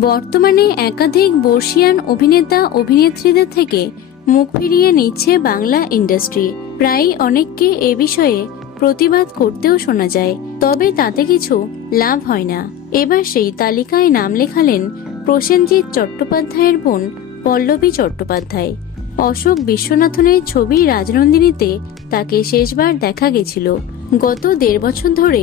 বর্তমানে একাধিক বর্ষিয়ান অভিনেতা অভিনেত্রীদের থেকে মুখ ফিরিয়ে নিচ্ছে বাংলা ইন্ডাস্ট্রি। প্রায় অনেককে এ বিষয়ে প্রতিবাদ করতেও শোনা যায়, তবে তাতে কিছু লাভ হয় না। এবার সেই তালিকায় নাম লেখালেন প্রসেনজিৎ চট্টোপাধ্যায়ের বোন পল্লবী চট্টোপাধ্যায়। অশোক বিশ্বনাথনের ছবি রাজনন্দিনীতে তাকে শেষবার দেখা গেছিল। গত 1.5 বছর ধরে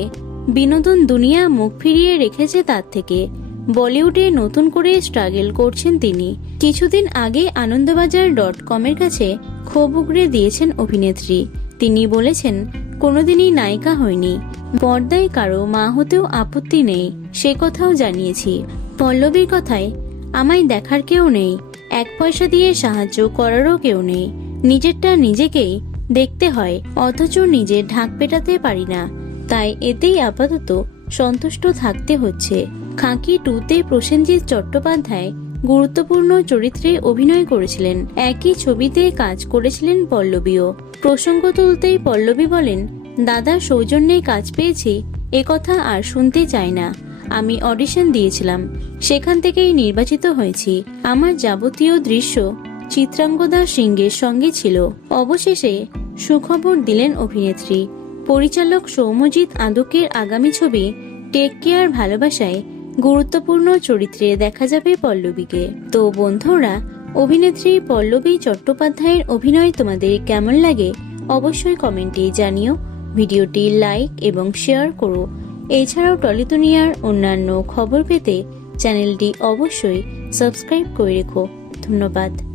বিনোদন দুনিয়া মুখ ফিরিয়ে রেখেছে তার থেকে। বলিউডে নতুন করে স্ট্রাগল করছেন তিনি। কিছুদিন আগে আনন্দবাজার.com-এর কাছে ক্ষোভ উগরে দিয়েছেন অভিনেত্রী। তিনি বলেছেন, কোনোদিনই নায়িকা হয়নি, পর্দায় কারো মা হতেও আপত্তি নেই, সে কথাও জানিয়েছি। পল্লবীর কথায়, আমায় দেখার কেউ নেই, 1 পয়সা দিয়ে সাহায্য করারও কেউ নেই, নিজেরটা নিজেকেই দেখতে হয়, অথচ নিজের ঢাক পেটাতে পারি না, তাই এতেই আপাতত সন্তুষ্ট থাকতে হচ্ছে। খাঁকি 2-তে প্রসেনজিৎ চট্টোপাধ্যায় গুরুত্বপূর্ণ চরিত্রে অভিনয় করেছিলেন। একই ছবিতে কাজ করেছিলেন পল্লবীও। প্রসঙ্গ তুলতেই পল্লবী বলেন, দাদা সৌজন্যে কাজ পেয়েছি এ কথা আর শুনতে চাই না। আমি অডিশন দিয়েছিলাম, সেখান থেকেই নির্বাচিত হয়েছি। আমার যাবতীয় দৃশ্য চিত্রাঙ্গদা সিংহের সঙ্গে ছিল। অবশেষে সুখবর দিলেন অভিনেত্রী। পরিচালক সৌম্যজিৎ আদকের আগামী ছবি টেক কেয়ার ভালোবাসায় গুরুত্বপূর্ণ চরিত্রে দেখা যাবে পল্লবীকে। তো বন্ধুরা, অভিনেত্রী পল্লবী চট্টোপাধ্যায়ের অভিনয় তোমাদের কেমন লাগে অবশ্যই কমেন্টে জানিও। ভিডিওটি লাইক এবং শেয়ার করো। এছাড়াও টলি দুনিয়ার অন্যান্য খবর পেতে চ্যানেলটি অবশ্যই সাবস্ক্রাইব করে রেখো। ধন্যবাদ।